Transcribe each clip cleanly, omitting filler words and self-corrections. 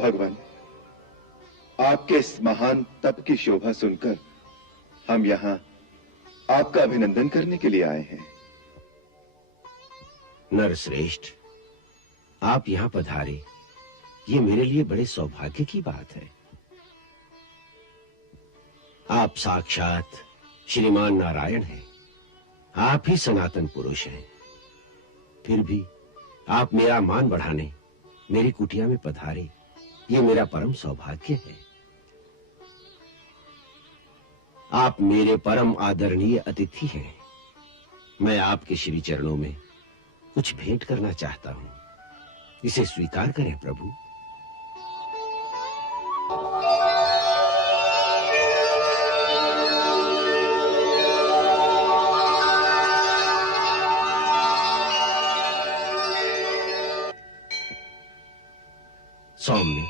भगवान, आपके इस महान तप की शोभा सुनकर हम यहाँ आपका अभिनंदन करने के लिए आए हैं। नरश्रेष्ठ, आप यहाँ पधारे, ये मेरे लिए बड़े सौभाग्य की बात है। आप साक्षात श्रीमान नारायण हैं, आप ही सनातन पुरुष हैं। फिर भी आप मेरा मान बढ़ाने मेरी कुटिया में पधारे, ये मेरा परम सौभाग्य है। आप मेरे परम आदरणीय अतिथि हैं। मैं आपके श्री चरणों में कुछ भेंट करना चाहता हूं, इसे स्वीकार करें प्रभु। सौम्य,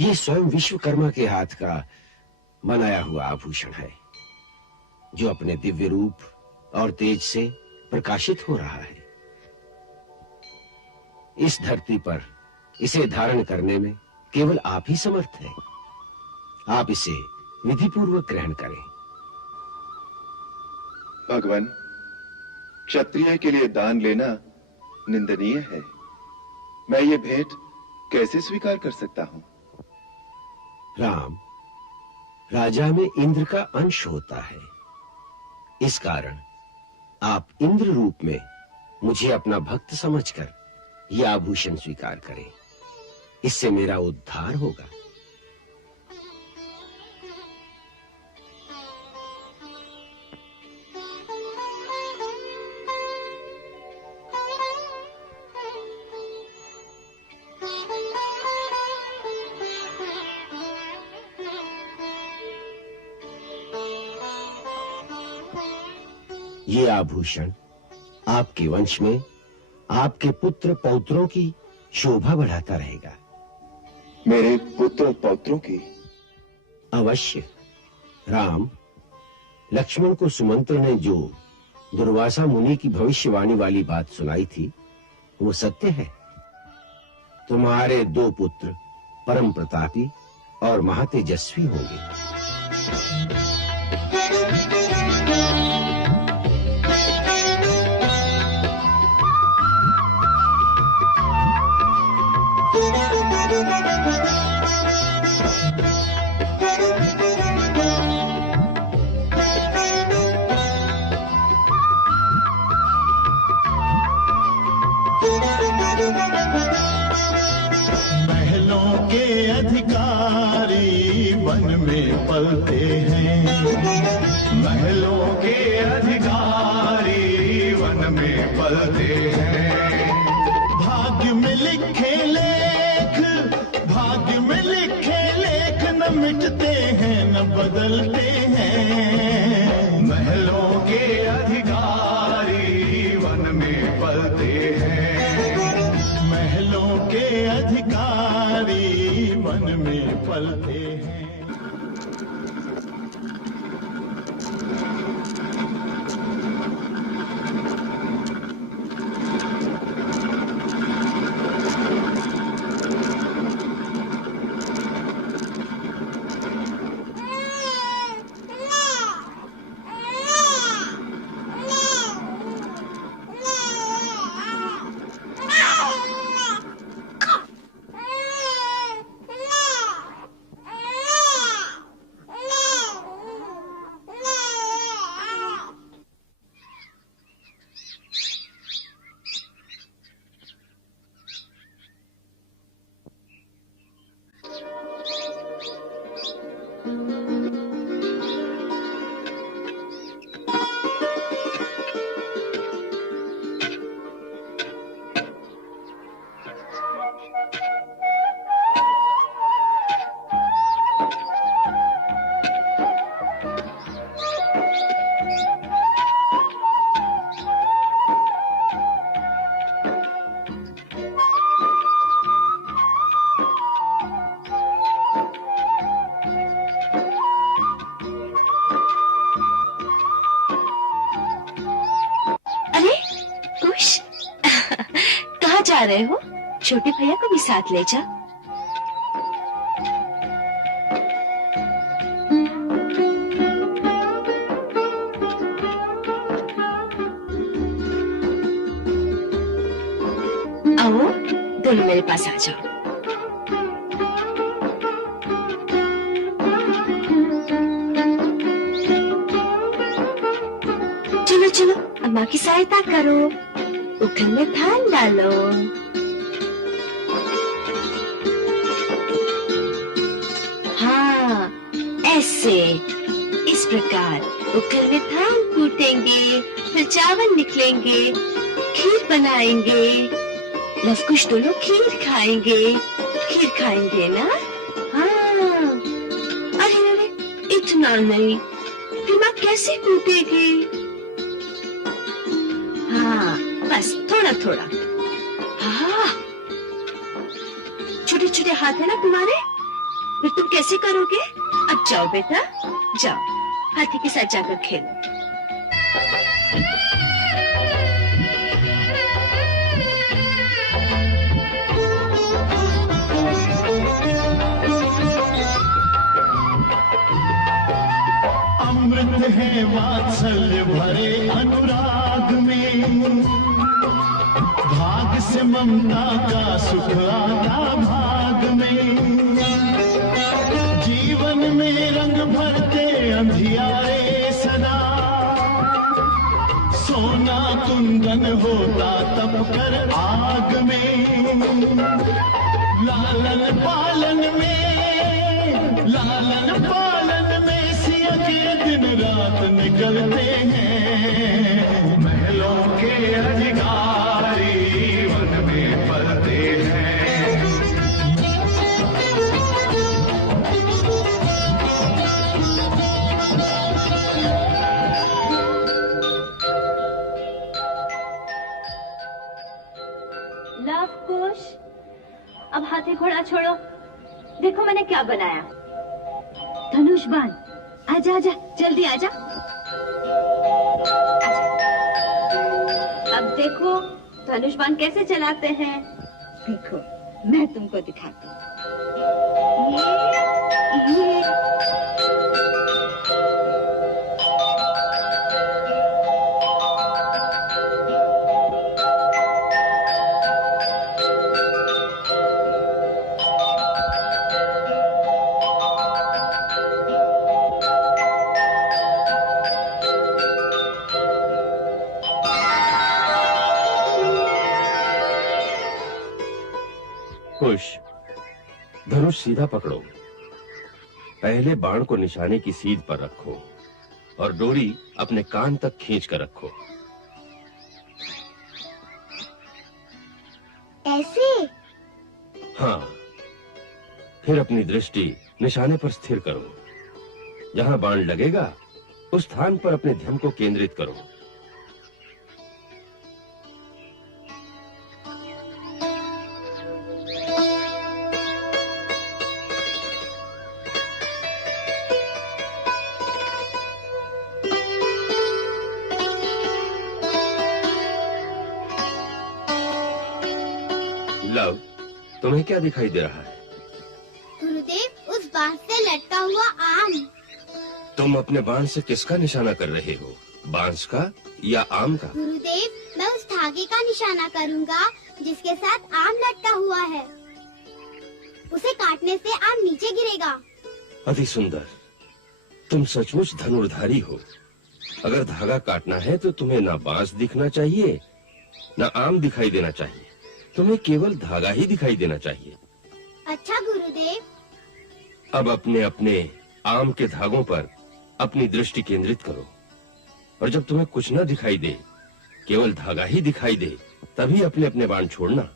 ये स्वयं विश्वकर्मा के हाथ का बनाया हुआ आभूषण है, जो अपने दिव्य रूप और तेज से प्रकाशित हो रहा है। इस धरती पर इसे धारण करने में केवल आप ही समर्थ हैं। आप इसे विधिपूर्वक ग्रहण करें। भगवान, क्षत्रिय के लिए दान लेना निंदनीय है। मैं ये भेंट कैसे स्वीकार कर सकता हूं? राम, राजा में इंद्र का अंश होता है। इस कारण आप इंद्र रूप में मुझे अपना भक्त समझकर यह आभूषण स्वीकार करें। इससे मेरा उद्धार होगा। ये आभूषण आपके वंश में आपके पुत्र पौत्रों की शोभा बढ़ाता रहेगा। मेरे पुत्र पौत्रों की? अवश्य। राम, लक्ष्मण को सुमंत्र ने जो दुर्वासा मुनि की भविष्यवाणी वाली बात सुनाई थी, वो सत्य है। तुम्हारे 2 पुत्र परम प्रतापी और महातेजस्वी होंगे। महलों के अधिकारी वन में पलते हैं। महलों के अधिकारी वन में पलते हैं। भाग्य में लिखे लेख, भाग्य में लिखे लेख न मिटते हैं न बदलते हैं। महलों के अधिकारी वन में पलते हैं। महलों के अधिकारी वन में पलते हैं। जा रहे हो? छोटे भैया को भी साथ ले जा। आओ दोनों मेरे पास आ जाओ। चलो चलो अम्मा की सहायता करो, उखल में धान डालो। हाँ ऐसे, इस प्रकार उखल में धान कूटेंगे, फिर चावल निकलेंगे, खीर बनाएंगे। लवकुश दोनों खीर खाएंगे ना? हाँ। अरे इतना नहीं, फिर माँ कैसे कूटेगी? हाँ बस थोड़ा थोड़ा। हाँ छोटे छोटे हाथ है ना तुम्हारे, फिर तुम कैसे करोगे? अब जाओ बेटा, जाओ हाथी के साथ जाकर खेलो। अमृत है वात्सल्य भरे अनुराग में, भाग से ममता का सुख आता भाग में। जीवन में रंग भरते अंधियारे सदा, सोना कुंदन होता तप कर आग में। लालन पालन में सिया के दिन रात निकलते हैं। महलों के अधिकारी वन में पलते हैं। लवकुश अब हाथी घोड़ा छोड़ो, देखो मैंने क्या बनाया। धनुष बाण, आजा आजा जल्दी आजा। अब देखो धनुष बाण कैसे चलाते हैं। देखो मैं तुमको दिखाती हूँ। ये कुश, धनुष सीधा पकड़ो, पहले बाण को निशाने की सीध पर रखो और डोरी अपने कान तक खींच कर रखो। ऐसे? हाँ, फिर अपनी दृष्टि निशाने पर स्थिर करो। जहां बाण लगेगा उस स्थान पर अपने ध्यान को केंद्रित करो। लव, तुम्हें क्या दिखाई दे रहा है? गुरुदेव, उस बांस से लटका हुआ आम। तुम अपने बाण से किसका निशाना कर रहे हो, बांस का या आम का? गुरुदेव, मैं उस धागे का निशाना करूंगा जिसके साथ आम लटका हुआ है। उसे काटने से आम नीचे गिरेगा। अति सुंदर, तुम सचमुच धनुर्धारी हो। अगर धागा काटना है तो तुम्हें ना बांस दिखना चाहिए ना आम दिखाई देना चाहिए, तुम्हें केवल धागा ही दिखाई देना चाहिए। अच्छा गुरुदेव। अब अपने अपने आम के धागों पर अपनी दृष्टि केंद्रित करो और जब तुम्हें कुछ न दिखाई दे, केवल धागा ही दिखाई दे, तभी अपने अपने बाण छोड़ना।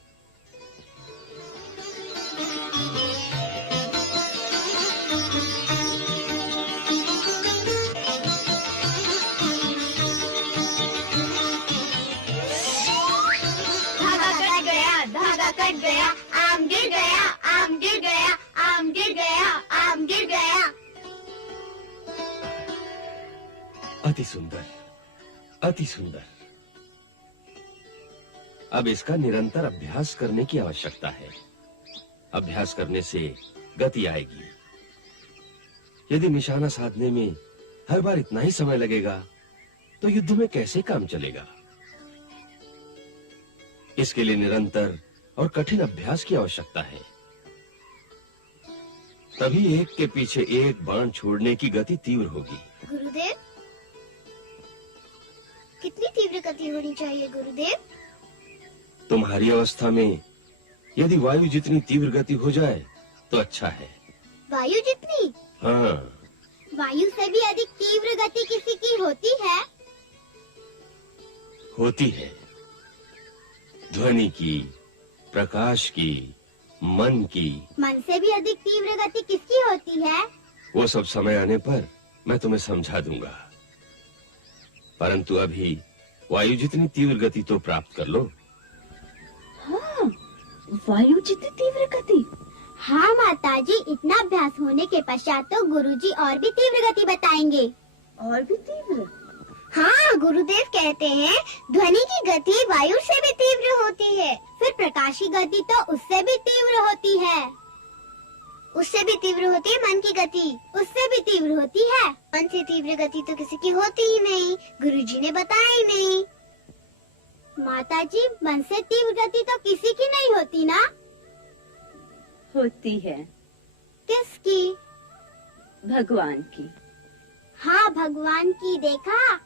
धागा कट गया, आम गिर गया, आम गिर गया, आम गिर गया, आम गिर गया। अति सुंदर, अति सुंदर। अब इसका निरंतर अभ्यास करने की आवश्यकता है। अभ्यास करने से गति आएगी। यदि निशाना साधने में हर बार इतना ही समय लगेगा तो युद्ध में कैसे काम चलेगा? इसके लिए निरंतर और कठिन अभ्यास की आवश्यकता है। तभी एक के पीछे एक बाण छोड़ने की गति तीव्र होगी। गुरुदेव, कितनी तीव्र गति होनी चाहिए गुरुदेव? तुम्हारी अवस्था में यदि वायु जितनी तीव्र गति हो जाए तो अच्छा है। वायु जितनी? हाँ। वायु से भी अधिक तीव्र गति किसी की होती है? होती है। ध्वनि की, प्रकाश की, मन की। मन से भी अधिक तीव्र गति किसकी होती है? वो सब समय आने पर मैं तुम्हें समझा दूंगा, परंतु अभी वायु जितनी तीव्र गति तो प्राप्त कर लो। हाँ, वायु जितनी तीव्र गति। हाँ माताजी, इतना अभ्यास होने के पश्चात तो गुरुजी और भी तीव्र गति बताएंगे। और भी तीव्र? हाँ, गुरुदेव कहते हैं ध्वनि की गति वायु से भी तीव्र होती है, फिर प्रकाश की गति तो उससे भी तीव्र होती है, उससे भी तीव्र होती है मन की गति, उससे भी तीव्र होती है। मन से तीव्र गति तो किसी की होती ही नहीं, गुरुजी ने बताया ही नहीं। माताजी, मन से तीव्र गति तो किसी की नहीं होती ना? होती है। किसकी? भगवान की। हाँ, भगवान की। देखा,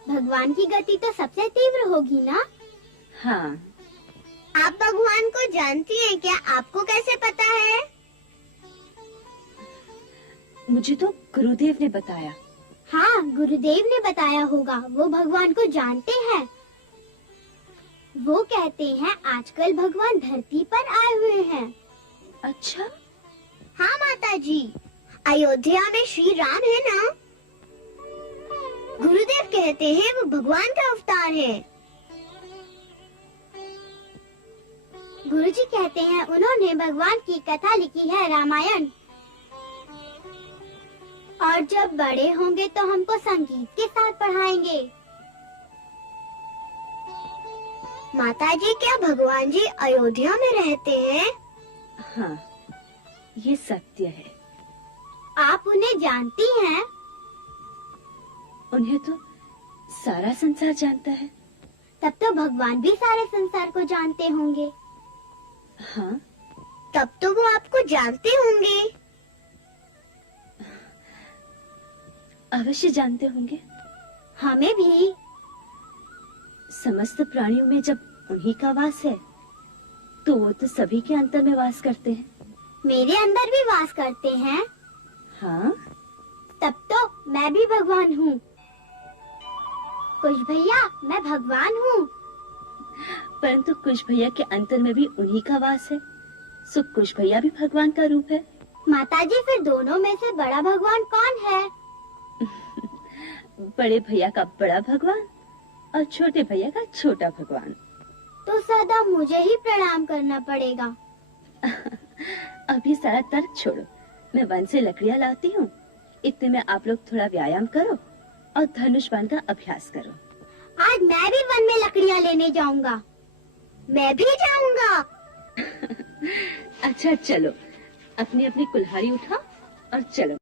भगवान की गति तो सबसे तीव्र होगी ना? हाँ। आप भगवान को जानती हैं क्या? आपको कैसे पता है? मुझे तो गुरुदेव ने बताया। हाँ, गुरुदेव ने बताया होगा। वो भगवान को जानते हैं। वो कहते हैं आजकल भगवान धरती पर आए हुए हैं। अच्छा? हाँ माताजी, अयोध्या में श्री राम है ना? गुरुदेव कहते हैं वो भगवान का अवतार है। गुरुजी कहते हैं उन्होंने भगवान की कथा लिखी है, रामायण। और जब बड़े होंगे तो हमको संगीत के साथ पढ़ाएंगे। माताजी, क्या भगवान जी अयोध्या में रहते हैं? हाँ, ये सत्य है। आप उन्हें जानती हैं? उन्हें तो सारा संसार जानता है। तब तो भगवान भी सारे संसार को जानते होंगे। हाँ। तब तो वो आपको जानते होंगे। अवश्य जानते होंगे। हमें भी। समस्त प्राणियों में जब उन्हीं का वास है, तो वो तो सभी के अंतर में वास करते हैं। मेरे अंदर भी वास करते हैं। हाँ? तब तो मैं भी भगवान हूँ। कुछ भैया, मैं भगवान हूँ। परंतु कुछ भैया के अंतर में भी उन्हीं का वास है, सो कुछ भैया भी भगवान का रूप है। माताजी, फिर दोनों में से बड़ा भगवान कौन है? बड़े भैया का बड़ा भगवान और छोटे भैया का छोटा भगवान। तो सदा मुझे ही प्रणाम करना पड़ेगा। अभी सारा तर्क छोड़ो, मैं वन से लकड़ियाँ लाती हूँ। इतने में आप लोग थोड़ा व्यायाम करो और धनुष बाण का अभ्यास करो। आज मैं भी वन में लकड़ियाँ लेने जाऊंगा। मैं भी जाऊंगा। अच्छा चलो, अपनी अपनी कुल्हाड़ी उठाओ और चलो।